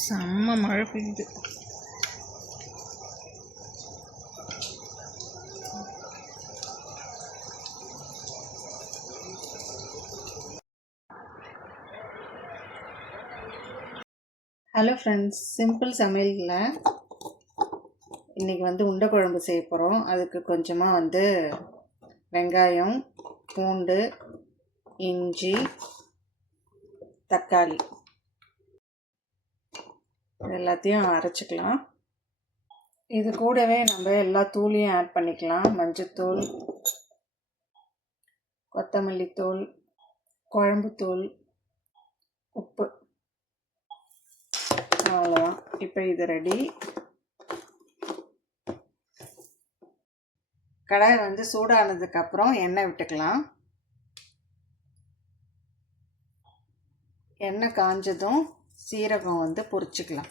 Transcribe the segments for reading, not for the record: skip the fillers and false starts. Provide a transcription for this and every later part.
செம்ம மழை பெய்யுது. ஹலோ ஃப்ரெண்ட்ஸ், சிம்பிள் சமையலில் இன்றைக்கி உருண்டை குழம்பு செய்ய போகிறோம். அதுக்கு கொஞ்சமாக வெங்காயம், பூண்டு, இஞ்சி, தக்காளி எல்லாத்தையும் அரைச்சிக்கலாம். இது கூடவே நம்ம எல்லா தூளையும் ஆட் பண்ணிக்கலாம். மஞ்சத்தூள், கொத்தமல்லி தூள், குழம்புத்தூள், உப்பு, அவ்வளோதான். இப்போ இது ரெடி. கடாய் சூடானதுக்கப்புறம் எண்ணெய் விட்டுக்கலாம். எண்ணெய் காஞ்சதும் சீரகம் பொரிச்சுக்கலாம்.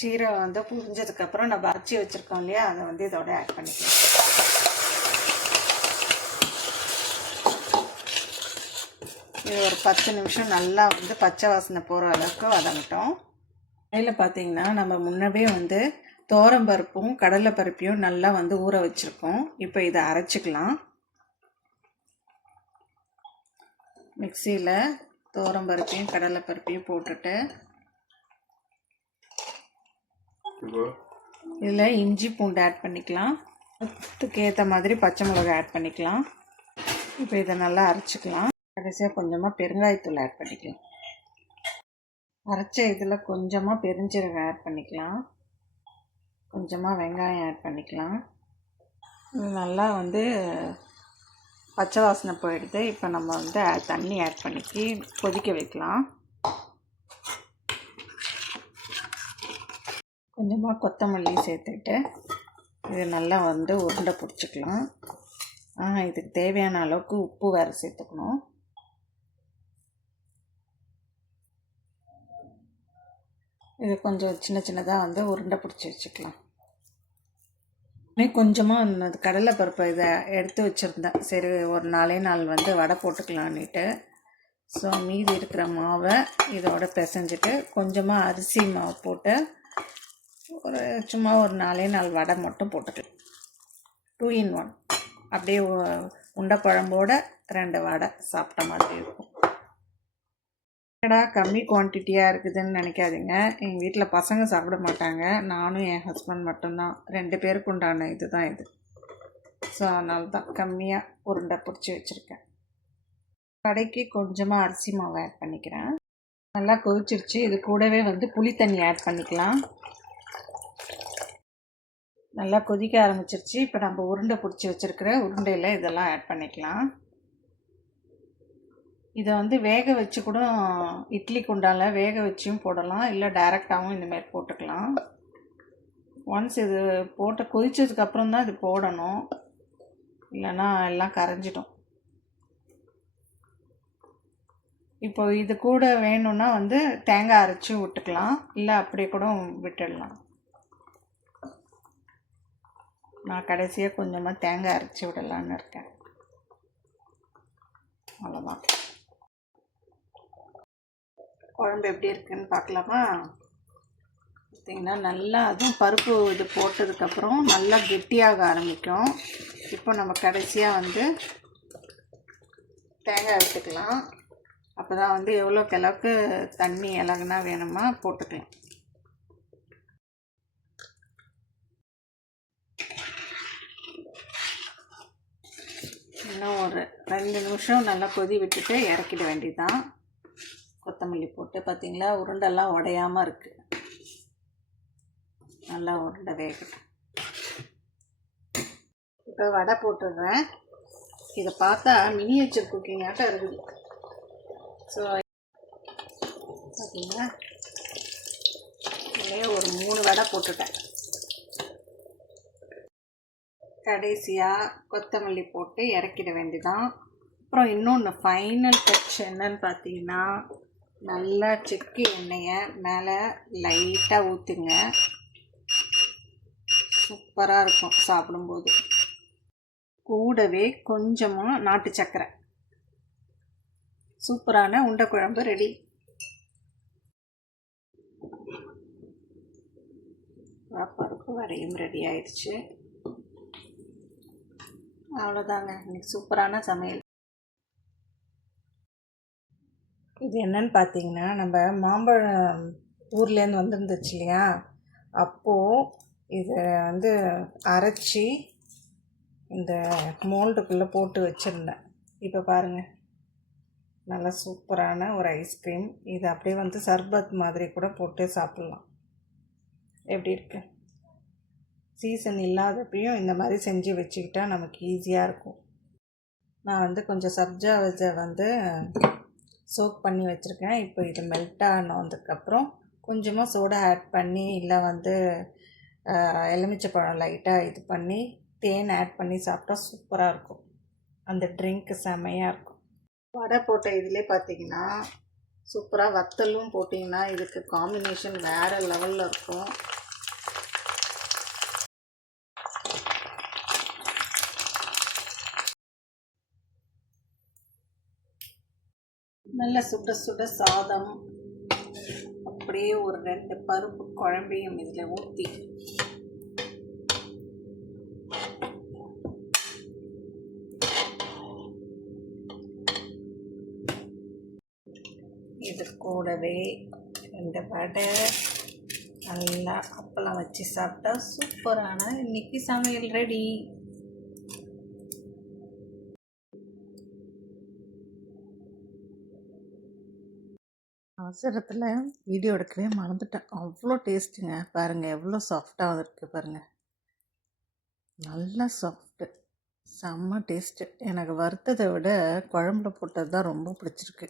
சீரகம் புரிஞ்சதுக்கப்புறம் நம்ம அரைச்சி வச்சுருக்கோம் இல்லையா, அதை இதோட ஆட் பண்ணிக்கலாம். இது ஒரு 10 நிமிஷம் நல்லா பச்சை வாசனை போகிற அளவுக்கு வதங்கட்டும். அதில் பார்த்திங்கன்னா நம்ம முன்னவே துவரம்பருப்பும் கடலைப்பருப்பையும் நல்லா ஊற வச்சுருக்கோம். இப்போ இதை அரைச்சிக்கலாம். மிக்சியில் துவரம்பருப்பையும் கடலைப்பருப்பையும் போட்டுட்டு இதில் இஞ்சி பூண்டு ஆட் பண்ணிக்கலாம். அதுக்கு ஏற்ற மாதிரி பச்சை மிளகாய் ஆட் பண்ணிக்கலாம். இப்போ இதை நல்லா அரைச்சிக்கலாம். கடைசியாக கொஞ்சமாக பெருங்காயத்தூள் ஆட் பண்ணிக்கலாம். அரைச்ச இதில் கொஞ்சமாக பெருஞ்சீரகம் ஆட் பண்ணிக்கலாம். கொஞ்சமாக வெங்காயம் ஆட் பண்ணிக்கலாம். இது நல்லா பச்சை வாசனை போயிடுது. இப்போ நம்ம தண்ணி ஆட் பண்ணிக்கி கொதிக்க வைக்கலாம். கொஞ்சமாக கொத்தமல்லி சேர்த்துட்டு இது நல்லா உருண்டை பிடிச்சிக்கலாம். இதுக்கு தேவையான அளவுக்கு உப்பு வேறு சேர்த்துக்கணும். இது கொஞ்சம் சின்ன சின்னதாக உருண்டை பிடிச்சி வச்சுக்கலாம். கொஞ்சமாக கடலைப்பருப்பை இதை எடுத்து வச்சுருந்தேன். சரி, ஒரு 4 நாள் வடை போட்டுக்கலான்னுட்டு. ஸோ மீதி இருக்கிற மாவை இதோட பிசைஞ்சிட்டு கொஞ்சமாக அரிசி மாவு போட்டு சும்மா ஒரு 4 நாள் வடை மட்டும் போட்டுக்கலாம். 2 in 1 அப்படியே உருண்டை குழம்போட 2 வடை சாப்பிட்ட மாதிரி இருக்கும். கம்மி குவான்டிட்டியாக இருக்குதுன்னு நினைக்காதீங்க. எங்கள் வீட்டில் பசங்க சாப்பிட மாட்டாங்க. நானும் என் ஹஸ்பண்ட் மட்டும்தான். 2 பேருக்கு உண்டான இது தான் இது. ஸோ அதனால தான் கம்மியாக உருண்டை பிடிச்சி வச்சுருக்கேன். கடைக்கு கொஞ்சமாக அரிசி மாவு ஆட் பண்ணிக்கிறேன். நல்லா கொதிச்சிருச்சு. இது கூடவே புளி தண்ணி ஆட் பண்ணிக்கலாம். நல்லா கொதிக்க ஆரம்பிச்சிருச்சு. இப்போ நம்ம உருண்டை பிடிச்சி வச்சுருக்கிற உருண்டையில் இதெல்லாம் ஆட் பண்ணிக்கலாம். இதை வேக வச்சு கூட இட்லி குண்டால வேக வச்சியும் போடலாம், இல்லை டைரெக்டாகவும் இந்தமாரி போட்டுக்கலாம். ஒன்ஸ் இது போட்டு கொதிச்சதுக்கப்புறம் தான் இது போடணும், இல்லைன்னா எல்லாம் கரைஞ்சிடும். இப்போ இது கூட வேணும்னா தேங்காய் அரைச்சி விட்டுக்கலாம், இல்லை அப்படியே கூட விட்டுடலாம். நான் கடைசியாக கொஞ்சமாக தேங்காய் அரைச்சி விடலான்னு இருக்கேன். அவ்வளோதான். குழம்பு எப்படி இருக்குன்னு பார்க்கலாமா? பார்த்திங்கன்னா நல்லா அதுவும் பருப்பு இது போட்டதுக்கப்புறம் நல்லா கெட்டியாக ஆரம்பிக்கும். இப்போ நம்ம கடைசியாக தேங்காய் விட்டுக்கலாம். அப்போ தான் எவ்வளோக்கு அளவுக்கு தண்ணி இலகுனா வேணுமா போட்டுக்கலாம். இன்னும் ஒரு 2 நிமிஷம் நல்லா கொதி விட்டுட்டு இறக்கிட வேண்டியதுதான். கொத்தமல்லி போட்டு பார்த்திங்களா, உருண்டெல்லாம் உடையாமல் இருக்குது. நல்லா உருண்டை வேகட்டும். இப்போ வடை போட்டுடுறேன். இதை பார்த்தா மினியேச்சர் குக்கிங்காட்டம் இருக்குது. ஸோ பார்த்திங்களா, இதுலேயே ஒரு 3 வடை போட்டுட்டேன். கடைசியாக கொத்தமல்லி போட்டு இறக்கிட வேண்டியதான். அப்புறம் இன்னொன்று ஃபைனல் டச் என்னன்னு பார்த்தீங்கன்னா, நல்லா செக்கு எண்ணெயை மேலே லைட்டாக ஊற்றுங்க. சூப்பராக இருக்கும் சாப்பிடும்போது. கூடவே கொஞ்சமாக நாட்டு சர்க்கரை. சூப்பரான உருண்டை குழம்பு ரெடி. பருப்பு வடையும் ரெடி ஆயிடுச்சு. அவ்வளோதாங்க, இன்னைக்கு சூப்பரான சமையல். இது என்னன்னு பார்த்தீங்கன்னா, நம்ம மாம்பழம் ஊர்லேருந்து வந்துருந்துச்சு இல்லையா, அப்போது இதை வந்து அரைச்சி இந்த மோல்டுக்குள்ளே போட்டு வச்சுருந்தேன். இப்போ பாருங்கள், நல்லா சூப்பரான ஒரு ஐஸ்கிரீம். இது அப்படியே வந்து சர்பத் மாதிரி கூட போட்டு சாப்பிட்லாம். எப்படி இருக்கு? சீசன் இல்லாதப்பையும் இந்த மாதிரி செஞ்சு வச்சுக்கிட்டா நமக்கு ஈஸியாக இருக்கும். நான் வந்து கொஞ்சம் சப்ஜா விதை வந்து சோக் பண்ணி வச்சுருக்கேன். இப்போ இது மெல்ட் ஆனதுக்கப்புறம் கொஞ்சமாக சோடா ஆட் பண்ணி, இல்லை வந்து எலுமிச்சைப்பழம் லைட்டாக இது பண்ணி தேன் ஆட் பண்ணி சாப்பிட்டா சூப்பராக இருக்கும். அந்த ட்ரிங்க்கு செமையாக இருக்கும். வடை போட்ட இதிலே பார்த்தீங்கன்னா சூப்பராக வத்தலும் போட்டிங்கன்னா இதுக்கு காம்பினேஷன் வேறு லெவலில் இருக்கும். நல்ல சுட சுட சாதம், அப்படியே ஒரு 2 பருப்பு குழம்பையும் இதில் ஊற்றி இது கூடவே 2 வடை, நல்லா அப்பளம் வச்சு சாப்பிட்டா சூப்பரான இன்னைக்கு சமையல் ரெடி. அவசரத்தில் வீடியோ எடுக்கவே மறந்துட்டேன். அவ்வளோ டேஸ்ட்டுங்க. பாருங்கள் எவ்வளோ சாஃப்டாக இருக்குது பாருங்கள், நல்லா சாஃப்ட்டு, செம்ம டேஸ்ட்டு. எனக்கு வறுத்ததை விட குழம்புல போட்டது தான் ரொம்ப பிடிச்சிருக்கு.